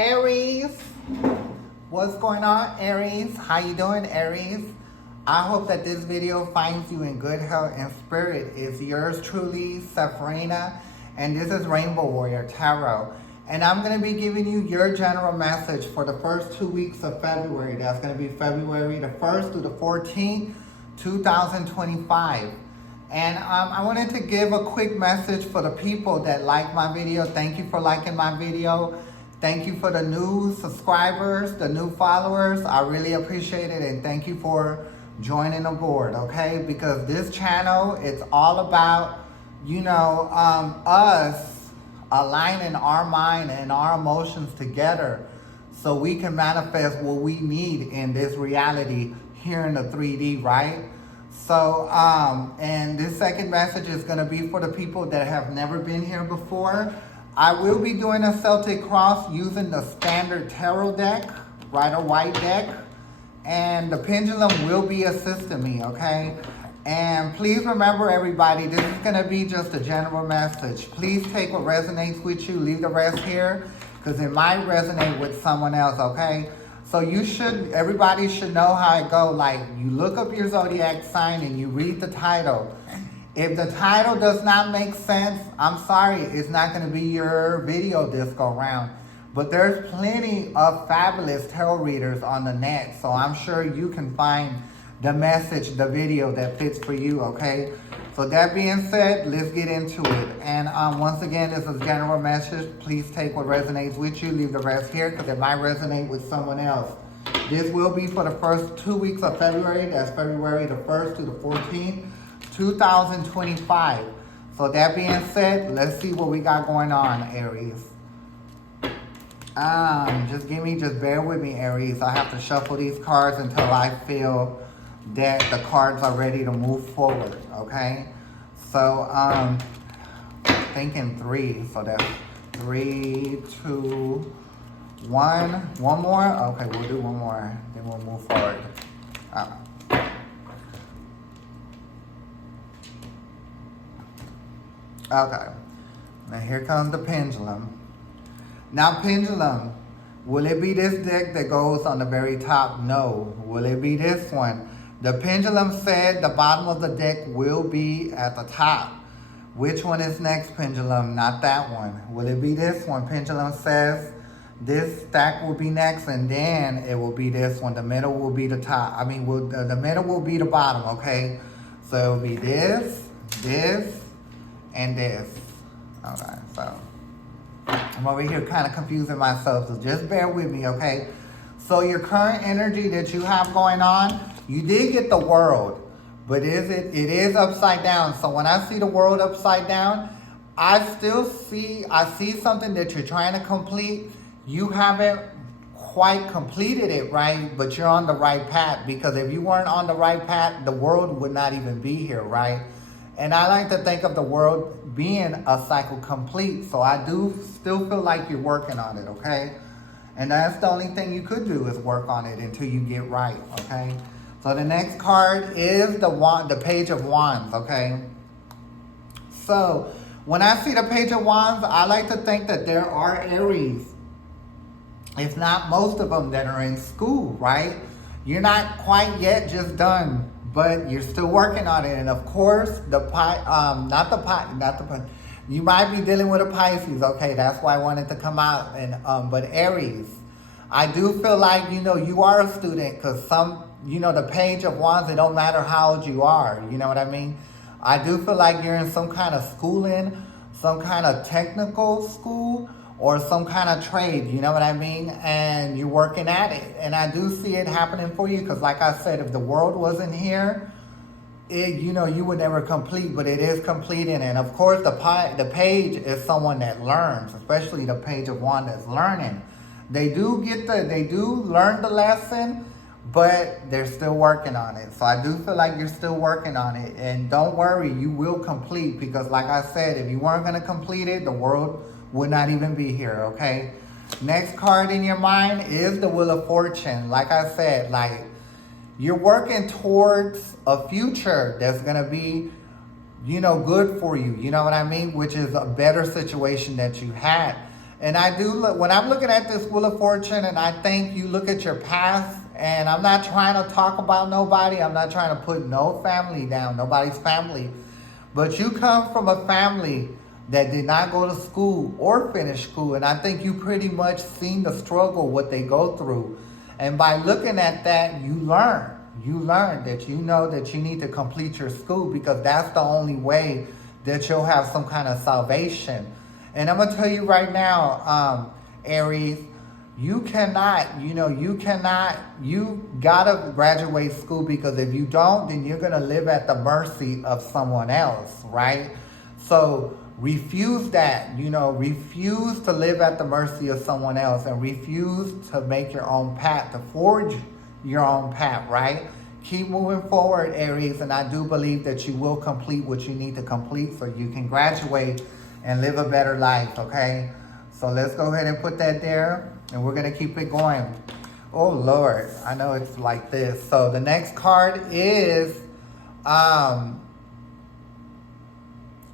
Aries. What's going on, Aries? How you doing, Aries? I hope that this video finds you in good health and spirit. It's yours truly, Sabrina, and this is Rainbow Warrior Tarot. And I'm going to be giving you your general message for the first 2 weeks of February. That's going to be February the 1st through the 14th, 2025. And I wanted to give a quick message for the people that like my video. Thank you for liking my video. Thank you for the new subscribers, the new followers. I really appreciate it, and thank you for joining aboard, okay? Because this channel, it's all about, us aligning our mind and our emotions together so we can manifest what we need in this reality here in the 3D, right? So, and this second message is going to be for the people that have never been here before. I will be doing a Celtic cross using the standard tarot deck, Rider White deck, and the pendulum will be assisting me, okay? And please remember, everybody, this is going to be just a general message. Please take what resonates with you, leave the rest here, because it might resonate with someone else, okay? So everybody should know how it goes. Like, you look up your zodiac sign and you read the title. If the title does not make sense, I'm sorry, it's not going to be your video this go round. But there's plenty of fabulous tarot readers on the net, so I'm sure you can find the message, the video that fits for you, okay? So that being said, let's get into it. And once again, this is a general message. Please take what resonates with you, leave the rest here, because it might resonate with someone else. This will be for the first 2 weeks of February. That's February the 1st to the 14th. 2025. So that being said, let's see what we got going on, Aries. Just bear with me, Aries. I have to shuffle these cards until I feel that the cards are ready to move forward, okay? So, thinking 3. So that's 3, 2, 1. One more? Okay, we'll do one more. Then we'll move forward. Okay, now here comes the pendulum. Now, pendulum, will it be this deck that goes on the very top? No. Will it be this one? The pendulum said the bottom of the deck will be at the top. Which one is next, pendulum? Not that one. Will it be this one? Pendulum says this stack will be next, and then it will be this one. The middle will be the top. The middle will be the bottom, okay? So it will be this, and this. Okay, so I'm over here kind of confusing myself, so just bear with me, okay? So your current energy that you have going on, you did get the world, but it is upside down. So when I see the world upside down, I see something that you're trying to complete. You haven't quite completed it, right? But you're on the right path, because if you weren't on the right path, the world would not even be here, right? And I like to think of the world being a cycle complete. So I do still feel like you're working on it, okay? And that's the only thing you could do is work on it until you get right, okay? So the next card is the Page of Wands, okay? So when I see the Page of Wands, I like to think that there are Aries, if not most of them, that are in school, right? You're not quite yet just done, but you're still working on it. And of course, you might be dealing with a Pisces, okay? That's why I wanted to come out. And but Aries, I do feel like, you are a student, because the Page of Wands, it don't matter how old you are, you know what I mean? I do feel like you're in some kind of schooling, some kind of technical school, or some kind of trade, you know what I mean? And you're working at it. And I do see it happening for you, because like I said, if the world wasn't here, you would never complete, but it is completing. And of course, the page is someone that learns, especially the Page of Wands that's learning. They do learn the lesson, but they're still working on it. So I do feel like you're still working on it. And don't worry, you will complete, because like I said, if you weren't gonna complete it, the world would not even be here, okay? Next card in your mind is the Wheel of Fortune. Like I said, you're working towards a future that's gonna be, good for you, you know what I mean? Which is a better situation that you had. And I do look, when I'm looking at this Wheel of Fortune, and I think you look at your past, and I'm not trying to talk about nobody. I'm not trying to put no family down, nobody's family. But you come from a family that did not go to school or finish school. And I think you pretty much seen the struggle, what they go through. And by looking at that, you learn. You learn that you know that you need to complete your school, because that's the only way that you'll have some kind of salvation. And I'm going to tell you right now, Aries, you gotta graduate school, because if you don't, then you're gonna live at the mercy of someone else, right? So refuse that, refuse to live at the mercy of someone else, and refuse to make your own path, to forge your own path, right? Keep moving forward, Aries, and I do believe that you will complete what you need to complete so you can graduate and live a better life, okay? So let's go ahead and put that there, and we're going to keep it going. Oh, Lord, I know it's like this. So the next card is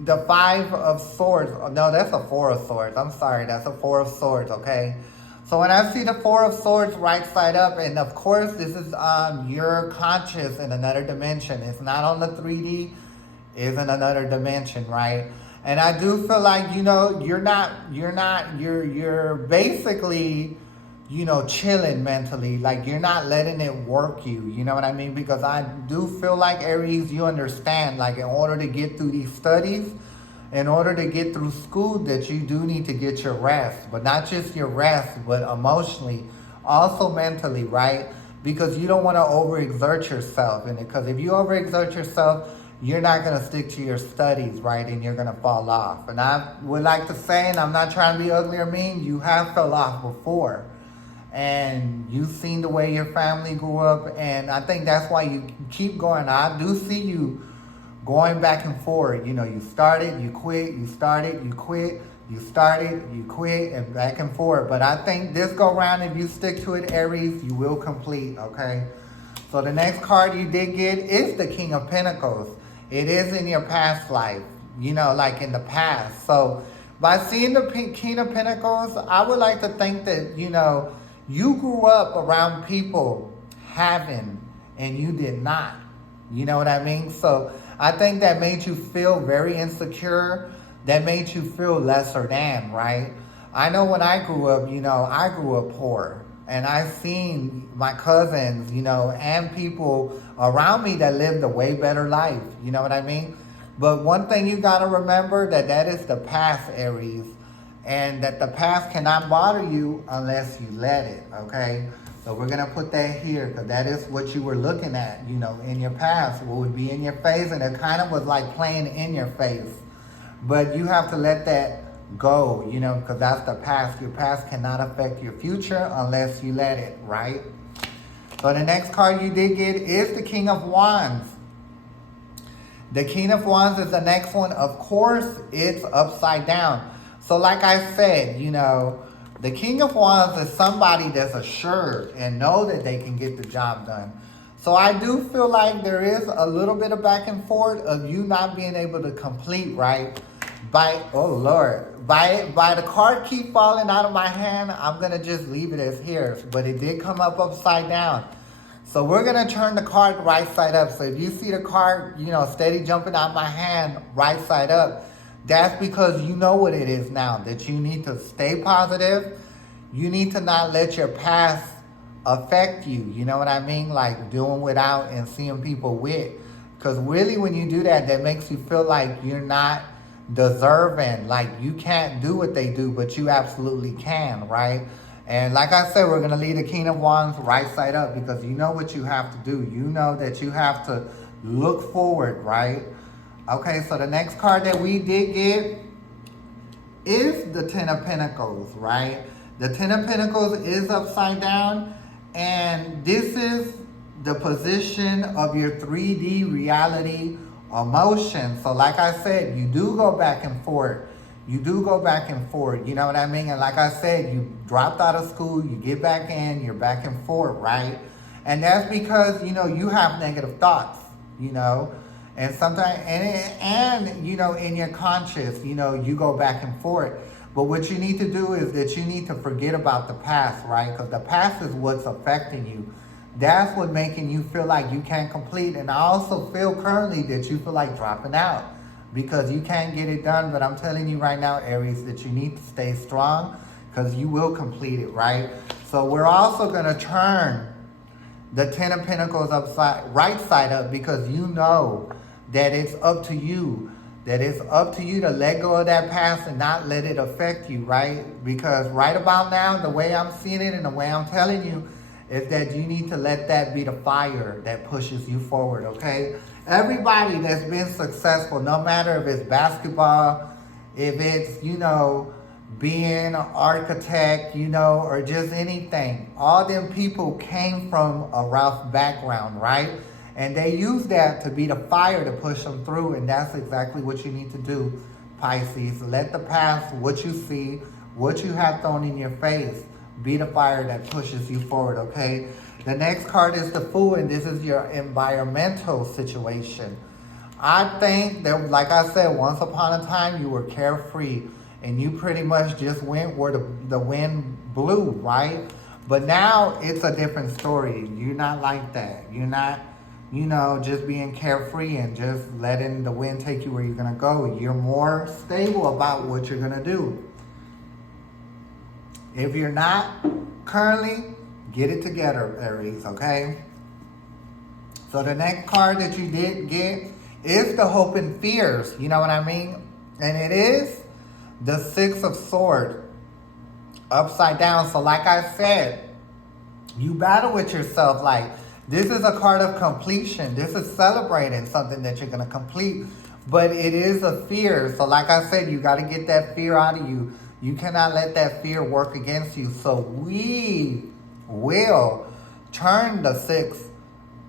the Five of Swords. No, that's a Four of Swords. I'm sorry, that's a Four of Swords, okay? So when I see the Four of Swords right side up, and of course this is your conscious in another dimension. It's not on the 3D, it's in another dimension, right? And I do feel like, you're basically, chilling mentally. Like, you're not letting it work you. You know what I mean? Because I do feel like, Aries, you understand, like, in order to get through these studies, in order to get through school, that you do need to get your rest. But not just your rest, but emotionally, also mentally, right? Because you don't want to overexert yourself. And because if you overexert yourself, you're not going to stick to your studies, right? And you're going to fall off. And I would like to say, and I'm not trying to be ugly or mean, you have fell off before. And you've seen the way your family grew up. And I think that's why you keep going. I do see you going back and forth. You started, you quit, you started, you quit, you started, you quit, and back and forth. But I think this go round, if you stick to it, Aries, you will complete, okay? So the next card you did get is the King of Pentacles. It is in your past life, like in the past. So by seeing the King of Pentacles, I would like to think that, you grew up around people having and you did not. You know what I mean? So I think that made you feel very insecure. That made you feel lesser than, right? I know when I grew up, I grew up poor. And I've seen my cousins, and people around me that lived a way better life. You know what I mean? But one thing you got to remember, that is the past, Aries. And that the past cannot bother you unless you let it, okay? So we're going to put that here, because that is what you were looking at, in your past. What would be in your face, and it kind of was like playing in your face. But you have to let that go, because that's the past. Your past cannot affect your future unless you let it, right? So the next card you did get is the King of Wands. The King of Wands is the next one. Of course, it's upside down. So like I said, the King of Wands is somebody that's assured and know that they can get the job done. So I do feel like there is a little bit of back and forth of you not being able to complete, right? By the card keep falling out of my hand, I'm going to just leave it as here. But it did come up upside down. So we're going to turn the card right side up. So if you see the card, steady jumping out my hand right side up, that's because you know what it is now. That you need to stay positive. You need to not let your past affect you. You know what I mean? Like doing without and seeing people with. Because really when you do that, that makes you feel like you're not deserving, like you can't do what they do, but you absolutely can, right? And like I said, we're going to leave the King of Wands right side up, because you know what you have to do. You know that you have to look forward, right? Okay, so the next card that we did get is the Ten of Pentacles, right? The Ten of Pentacles is upside down, and this is the position of your 3D reality emotion. So like I said, you do go back and forth. You do go back and forth. You know what I mean? And like I said, you dropped out of school, you get back in, you're back and forth, right? And that's because, you have negative thoughts, and sometimes, and in your conscious, you go back and forth. But what you need to do is that you need to forget about the past, right? Because the past is what's affecting you. That's what's making you feel like you can't complete. And I also feel currently that you feel like dropping out because you can't get it done. But I'm telling you right now, Aries, that you need to stay strong because you will complete it, right? So we're also going to turn the Ten of Pentacles right side up, because you know that it's up to you. That it's up to you to let go of that past and not let it affect you, right? Because right about now, the way I'm seeing it and the way I'm telling you is that you need to let that be the fire that pushes you forward, okay? Everybody that's been successful, no matter if it's basketball, if it's, being an architect, or just anything. All them people came from a rough background, right? And they use that to be the fire to push them through. And that's exactly what you need to do, Pisces. Let the past, what you see, what you have thrown in your face, be the fire that pushes you forward, okay? The next card is the Fool, and this is your environmental situation. I think that, like I said, once upon a time, you were carefree. And you pretty much just went where the wind blew, right? But now it's a different story. You're not like that. You're not, just being carefree and just letting the wind take you where you're going to go. You're more stable about what you're going to do. If you're not currently, get it together, Aries, okay? So the next card that you did get is the Hope and Fears. You know what I mean? And it is the Six of Swords upside down. So like I said, you battle with yourself. Like, this is a card of completion. This is celebrating something that you're going to complete. But it is a fear. So like I said, you got to get that fear out of you. You cannot let that fear work against you. So we will turn the Six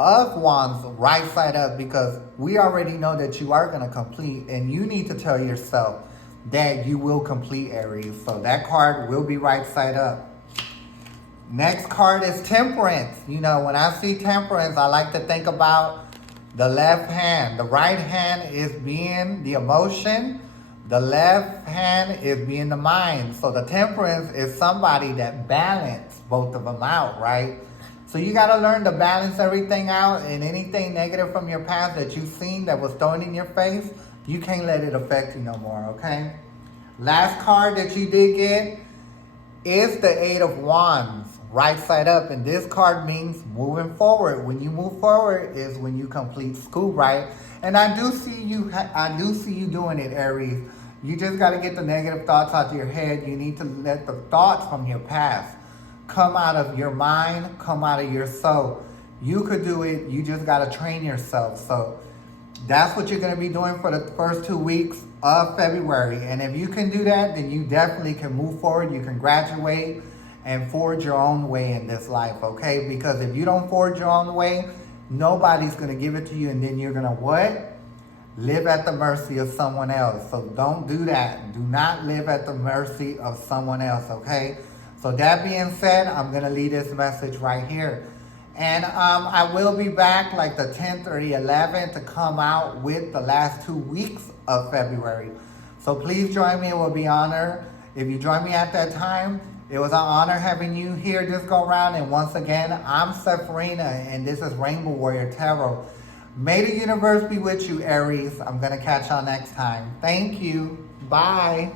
of Wands right side up, because we already know that you are going to complete. And you need to tell yourself that you will complete, Aries. So that card will be right side up. Next card is Temperance. When I see Temperance, I like to think about the left hand. The right hand is being the emotion. The left hand is being the mind. So the Temperance is somebody that balance both of them out, right? So you got to learn to balance everything out, and anything negative from your past that you've seen that was thrown in your face, you can't let it affect you no more, okay? Last card that you did get is the Eight of Wands, right side up. And this card means moving forward. When you move forward is when you complete school, right? And I do see you doing it, Aries. You just got to get the negative thoughts out of your head. You need to let the thoughts from your past come out of your mind, come out of your soul. You could do it. You just got to train yourself. So that's what you're going to be doing for the first 2 weeks of February. And if you can do that, then you definitely can move forward. You can graduate and forge your own way in this life, okay? Because if you don't forge your own way, nobody's going to give it to you. And then you're going to what? Live at the mercy of someone else. So don't do that. Do not live at the mercy of someone else, okay? So that being said, I'm going to leave this message right here. And I will be back like the 10th or the 11th to come out with the last 2 weeks of February. So please join me. It will be an honor if you join me at that time. It was an honor having you here this go round. And once again, I'm Sepharina, and this is Rainbow Warrior Tarot. May the universe be with you, Aries. I'm going to catch y'all next time. Thank you. Bye.